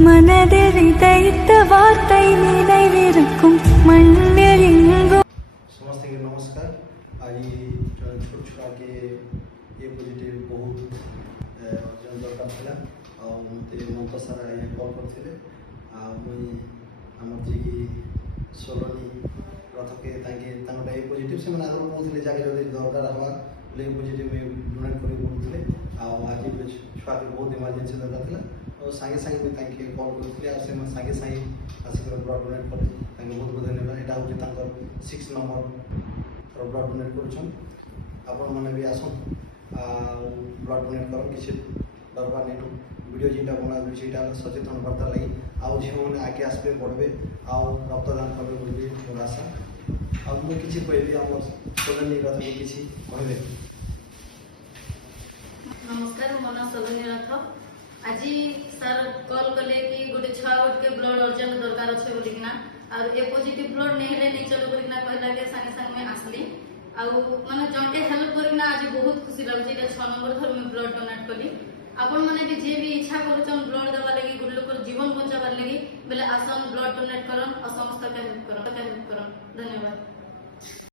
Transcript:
மனதில் விதைத்த வார்த்தை நினைவிருக்கும் மண்ணில் எங்கும்। समस्त के नमस्कार। आज छोट छुआ के ए पॉजिटिव बहुत अर्जन दरकार था मत मंत सारा ये कल करते मुई आमर जी की सोलनी रथ के ए पॉजिटिव से मैंने आगे कहते जगह जब दरकार हवा बोले पॉजिटिव डोनेट कर बोलते आज छुआ के बहुत इमरजेंसी दरकार था और सागे सागे मुझे कल करते सागे सागे आसिक ब्लड डोनेट कले बहुत बहुत धन्यवाद। यहाँ हूँ 6 नंबर ब्लड डोनेट कर भी आसन ब्लड डोनेट कर किसी दरकार नहीं वीडियो जेटा बना से सचेतन बार्ता लगी आउ झील मैंने आगे आसबे बढ़े आउ रक्तदान करेंगे बोली मोर आशा आ मुझे किसी कहबी आम सोलनी रथ को किसी कहबे। नमस्कार मो ना सोलनी रथ आज सर कॉल कले कि गोटे छुआ के ब्लड अर्जन दरकार अच्छे बोलिकिना और ए पॉजिटिव ब्लड नहीं ले नहीं चलो बोलिकिना कहला के संगे संगे में आसली आउ माने जंटे हेल्प करिना आज बहुत खुशी लागुची 6 नंबर थर में ब्लड डोनेट कली। आपण माने भी जे भी इच्छा करूछन ब्लड देवा लगी गुड लोकर जीवन बचावर लगी बेले आसन ब्लड डोनेट करन और समस्त के हेल्प करन धन्यवाद।